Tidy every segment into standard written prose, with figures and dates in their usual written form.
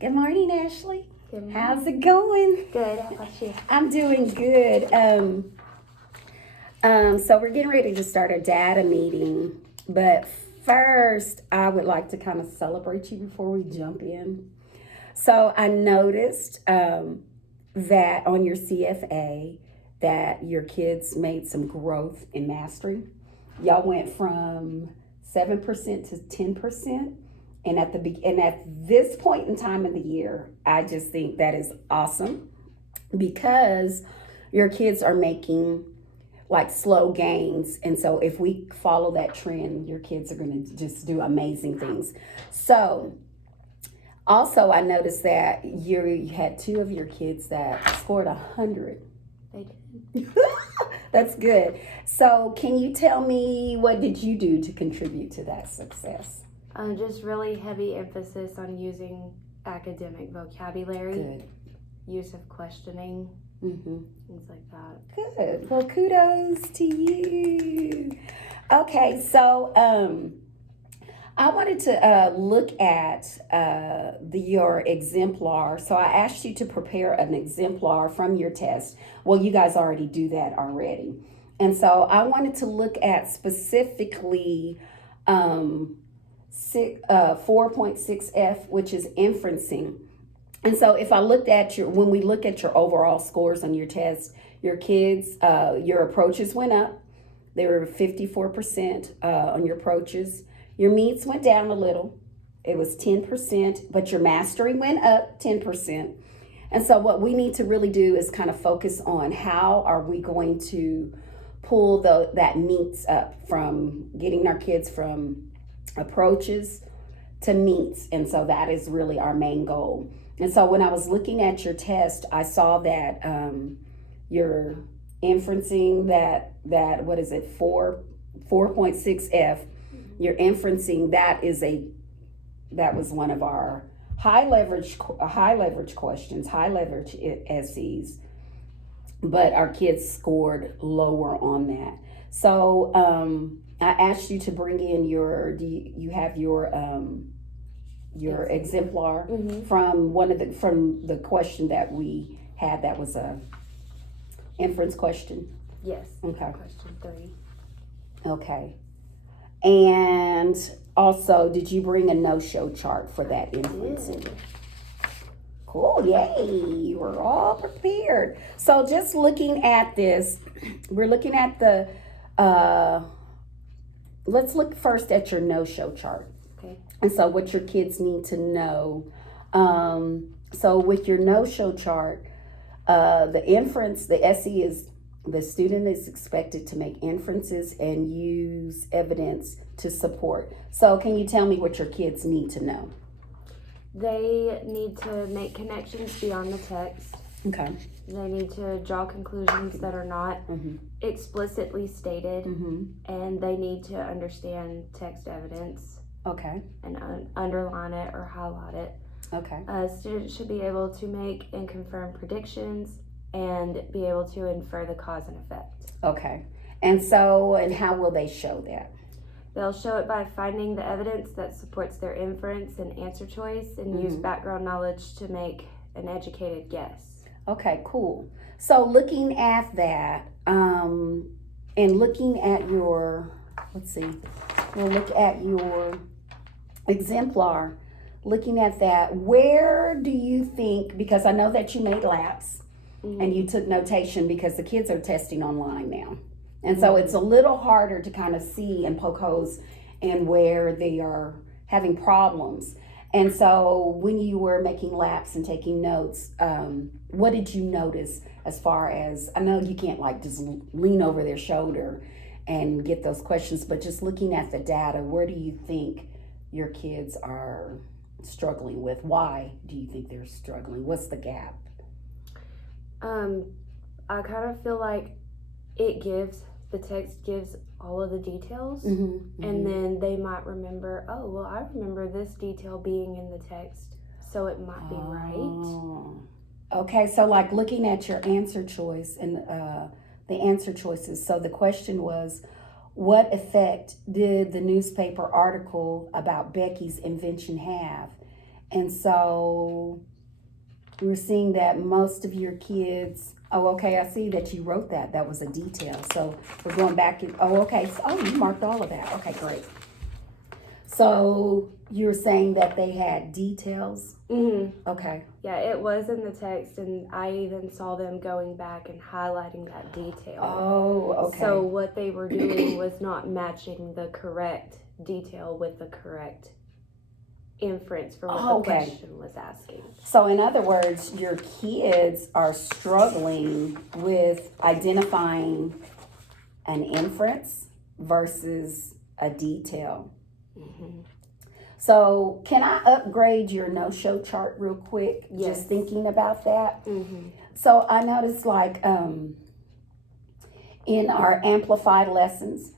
Good morning, Ashley. Good morning. How's it going? Good. How about you? I'm doing good. So we're getting ready to start a data meeting, but first I would like to kind of celebrate you before we jump in. So I noticed that on your CFA that your kids made some growth in mastery. Y'all went from 7% to 10%. And at this point in time in the year, I just think that is awesome because your kids are making like slow gains. And so if we follow that trend, your kids are going to just do amazing things. So also I noticed that you had two of your kids that scored 100. They did. That's good. So can you tell me, what did you do to contribute to that success? Just really heavy emphasis on using academic vocabulary, Good. use of questioning, things like that. Good. Well, kudos to you. Okay, so I wanted to look at your exemplar. So I asked you to prepare an exemplar from your test. Well, you guys already do that already. And so I wanted to look at specifically 4.6F, which is inferencing. And so if I looked at when we look at your overall scores on your test, your kids, your approaches went up. They were 54% on your approaches. Your meets went down a little. It was 10%, but your mastery went up 10%. And so what we need to really do is kind of focus on how are we going to pull that meets up, from getting our kids from approaches to meets. And so that is really our main goal. And so when I was looking at your test, I saw that your inferencing, that what is it, 4.6F, your inferencing, that was one of our high leverage questions, high leverage SEs, but our kids scored lower on that. So I asked you to bring in you have your exemplar from from the question that we had, that was a inference question. Yes. Okay. Question 3. Okay. And also, did you bring a no-show chart for that inferencing? Cool, yay, we're all prepared. So just looking at this, we're looking at the let's look first at your no-show chart. Okay. And so what your kids need to know. So with your no-show chart, the inference, the SE is, the student is expected to make inferences and use evidence to support. So can you tell me what your kids need to know? They need to make connections beyond the text. Okay. They need to draw conclusions that are not explicitly stated, and they need to understand text evidence. Okay. And underline it or highlight it. Okay. Students should be able to make and confirm predictions and be able to infer the cause and effect. Okay. And how will they show that? They'll show it by finding the evidence that supports their inference and answer choice, and use background knowledge to make an educated guess. Okay, cool. So looking at that, and looking at your, we'll look at your exemplar. Looking at that, where do you think, because I know that you made laps and you took notation because the kids are testing online now. And so it's a little harder to kind of see and poke holes in where they are having problems. And so when you were making laps and taking notes, what did you notice as far as, I know you can't like just lean over their shoulder and get those questions, but just looking at the data, where do you think your kids are struggling with? Why do you think they're struggling? What's the gap? I kind of feel like the text gives all of the details, and then they might remember, oh, well, I remember this detail being in the text, so it might be right. Okay, so like looking at your answer choice and the answer choices. So the question was, what effect did the newspaper article about Becky's invention have? And so we're seeing that most of your kids, oh, okay, I see that you wrote that. That was a detail. So we're going back. Okay. So, you marked all of that. Okay, great. So you're saying that they had details? Okay. Yeah, it was in the text, and I even saw them going back and highlighting that detail. Oh, okay. So what they were doing was not matching the correct detail with the correct inference for what the question was asking. So in other words, your kids are struggling with identifying an inference versus a detail. So can I upgrade your no-show chart real quick? Yes. Just thinking about that. So I noticed like in our amplified lessons,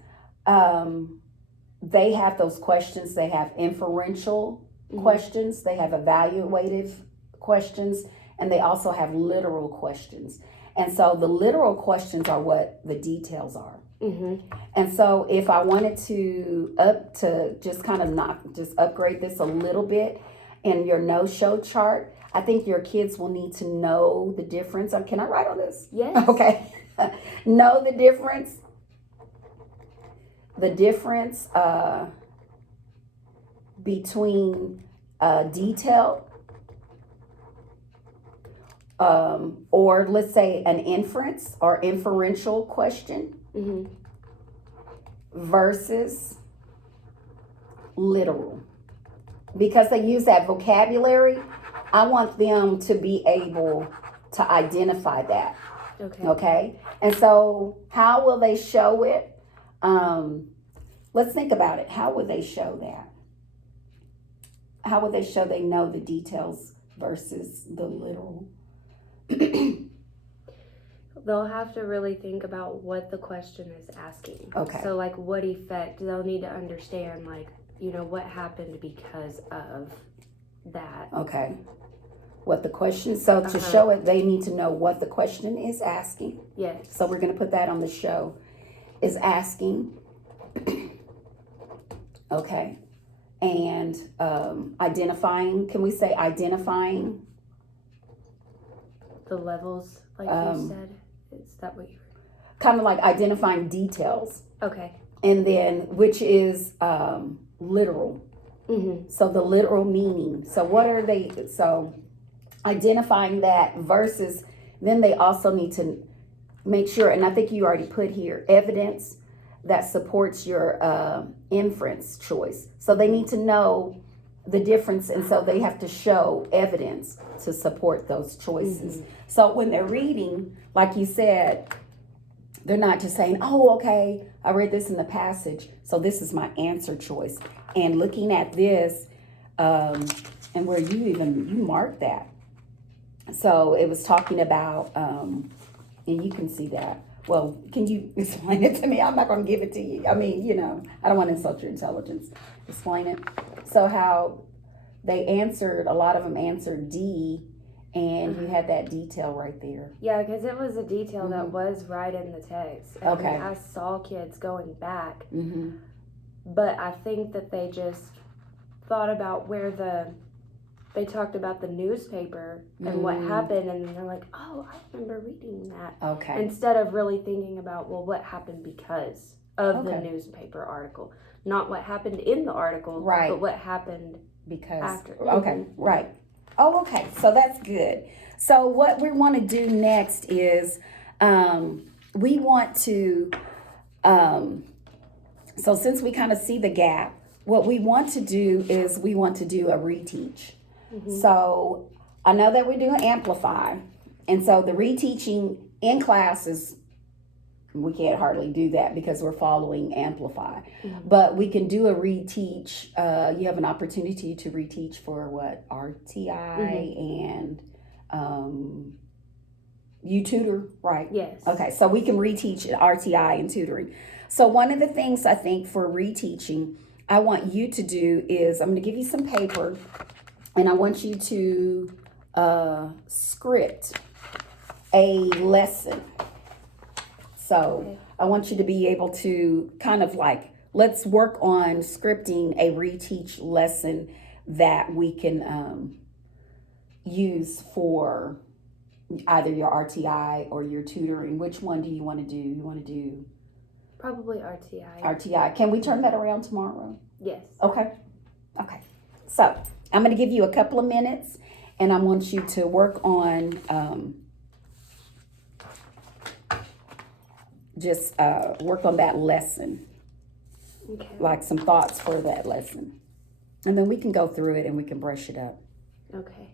they have those questions. They have inferential questions, they have evaluative questions, and they also have literal questions. And so the literal questions are what the details are. And so if I wanted to just kind of upgrade this a little bit in your no-show chart, I think your kids will need to know the difference. Can I write on this? Yes. Okay. Know the difference. The difference between detail or let's say an inference or inferential question versus literal. Because they use that vocabulary, I want them to be able to identify that. Okay? And so how will they show it? Let's think about it. How would they show that? How would they show they know the details versus the literal? They'll have to really think about what the question is asking. Okay. So like what effect, they'll need to understand like, what happened because of that. Okay. What the question, so to show it, they need to know what the question is asking. Yes. So we're going to put that on the show. Is asking. Okay. And identifying, can we say identifying? The levels, like you said. Is that what you were? Kind of like identifying details. Okay. And then, which is literal. So the literal meaning. So what are they? So identifying that versus, then they also need to make sure, and I think you already put here, evidence that supports your inference choice. So they need to know the difference, and so they have to show evidence to support those choices. So when they're reading, like you said, they're not just saying, oh, okay, I read this in the passage, so this is my answer choice. And looking at this, and where you marked that. So it was talking about, and you can see that. Well, can you explain it to me? I'm not going to give it to you. I mean, I don't want to insult your intelligence. Explain it. So how they answered, a lot of them answered D, and you had that detail right there. Yeah, because it was a detail that was right in the text. And Okay. I saw kids going back, but I think that they just thought about they talked about the newspaper and what happened, and then they're like, oh, I remember reading that. Okay. Instead of really thinking about, well, what happened because of the newspaper article. Not what happened in the article, Right. but what happened Because after. Okay, right. Oh, okay. So that's good. So what we want to do next is we want to so since we kind of see the gap, what we want to do is we want to do a reteach. So I know that we're doing Amplify, and so the reteaching in class is, we can't hardly do that because we're following Amplify. But we can do a reteach. You have an opportunity to reteach for what? RTI and you tutor, right? Yes. Okay, so we can reteach RTI and tutoring. So one of the things I think for reteaching, I want you to do is, I'm going to give you some paper, and I want you to script a lesson. So I want you to be able to kind of like, let's work on scripting a reteach lesson that we can use for either your RTI or your tutoring. Which one do you want to do? You want to do Probably RTI. RTI. Can we turn that around tomorrow? Yes. Okay. Okay. So I'm going to give you a couple of minutes, and I want you to work on work on that lesson, Okay. like some thoughts for that lesson. And then we can go through it and we can brush it up. Okay.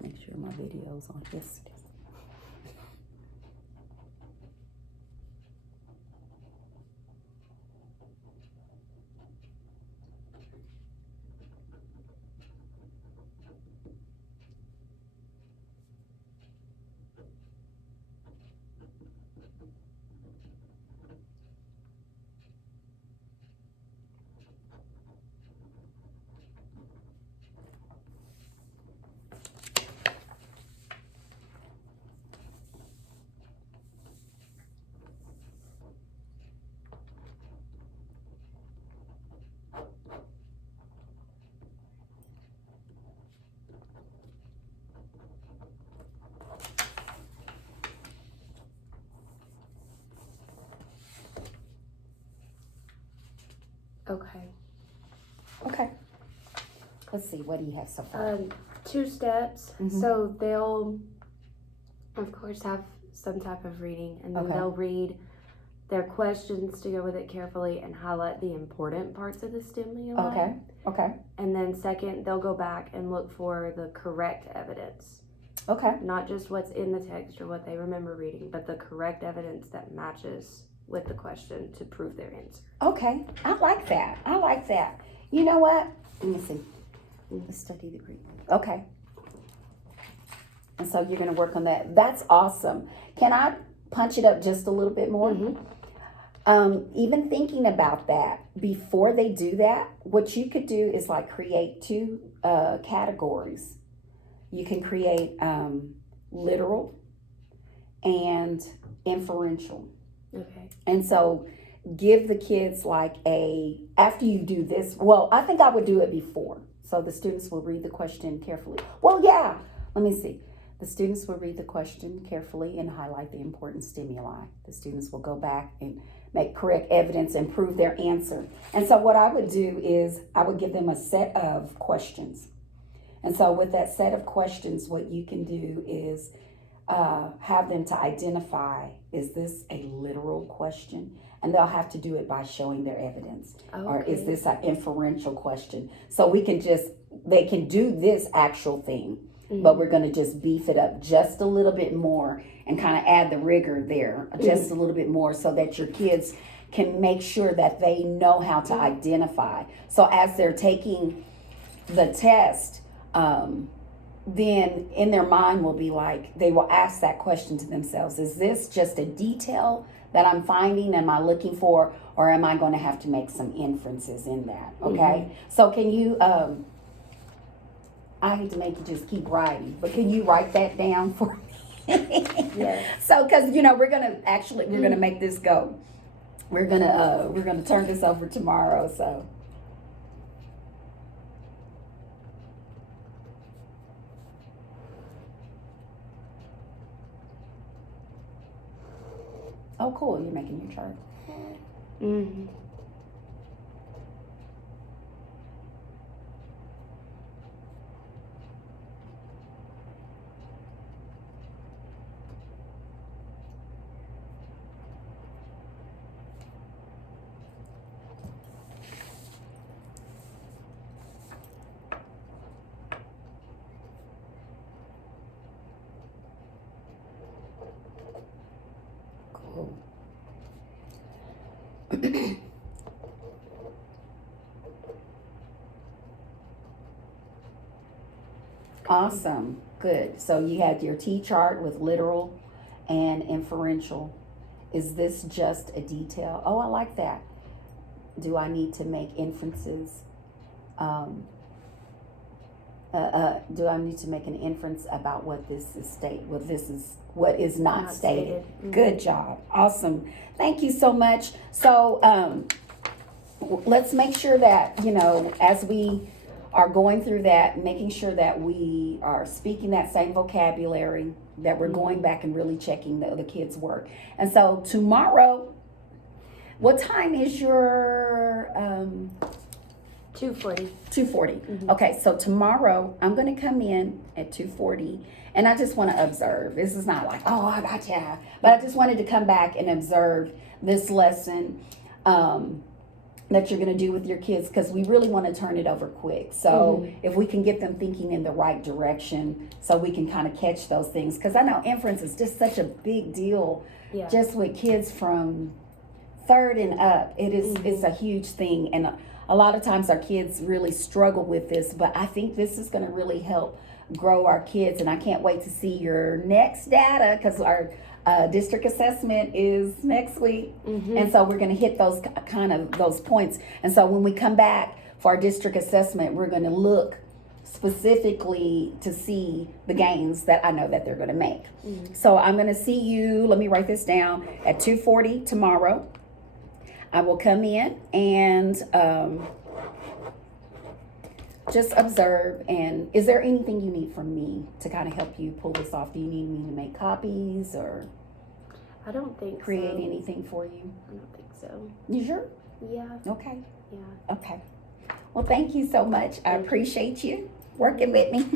Make sure my video's on. Yes, it is. Okay. Okay. Let's see. What do you have so far? 2 steps. Mhm. So they'll, of course, have some type of reading, and then Okay. they'll read their questions to go with it carefully and highlight the important parts of the stimuli. Okay. Okay. And then second, they'll go back and look for the correct evidence. Okay. Not just what's in the text or what they remember reading, but the correct evidence that matches with the question to prove their answer. Okay. I like that. I like that. You know what? Let me see. Let's study the Greek. Okay. And so you're going to work on that. That's awesome. Can I punch it up just a little bit more? Even thinking about that, before they do that, what you could do is like create 2 categories. You can create literal and inferential. Okay. And so give the kids like after you do this, well, I think I would do it before. So the students will read the question carefully. Well, yeah, let me see. The students will read the question carefully and highlight the important stimuli. The students will go back and make correct evidence and prove their answer. And so what I would do is I would give them a set of questions. And so with that set of questions, what you can do is have them to identify, is this a literal question? And they'll have to do it by showing their evidence. Okay. Or is this an inferential question? So they can do this actual thing, but we're going to just beef it up just a little bit more and kind of add the rigor there just a little bit more so that your kids can make sure that they know how to identify. So as they're taking the test, then in their mind will be like, they will ask that question to themselves, is this just a detail that I'm finding, am I looking for, or am I going to have to make some inferences in that? Okay. So can you I hate to make you just keep writing, but can you write that down for me? Yes. So because we're gonna make this go. We're gonna turn this over tomorrow. So oh, cool! You're making your chart. Mm-hmm. Cool. Awesome. Good. So you had your T chart with literal and inferential. Is this just a detail? Oh, I like that. Do I need to make inferences? Do I need to make an inference about what this is what is not stated? Mm-hmm. Good job. Awesome. Thank you so much. So let's make sure that, as we are going through that, making sure that we are speaking that same vocabulary, that we're going back and really checking the other kids' work. And so tomorrow, what time is your 2:40. 2:40. Okay, so tomorrow I'm going to come in at 2:40, and I just want to observe. This is not like, oh, I gotcha, but I just wanted to come back and observe this lesson that you're going to do with your kids, because we really want to turn it over quick. So if we can get them thinking in the right direction, so we can kind of catch those things, because I know inference is just such a big deal. Yeah. Just with kids from 3rd and up, it's a huge thing, and a lot of times our kids really struggle with this, but I think this is going to really help grow our kids, and I can't wait to see your next data, because our district assessment is next week, and so we're going to hit those those points. And so when we come back for our district assessment, we're going to look specifically to see the gains that I know that they're going to make. So I'm going to see you, let me write this down, at 2:40 tomorrow. I will come in and just observe. And is there anything you need from me to kind of help you pull this off? Do you need me to make copies or I don't think create so. anything for you? I don't think so. You sure? Yeah. Okay. Yeah. Okay. Well, thank you so much. I appreciate you working with me.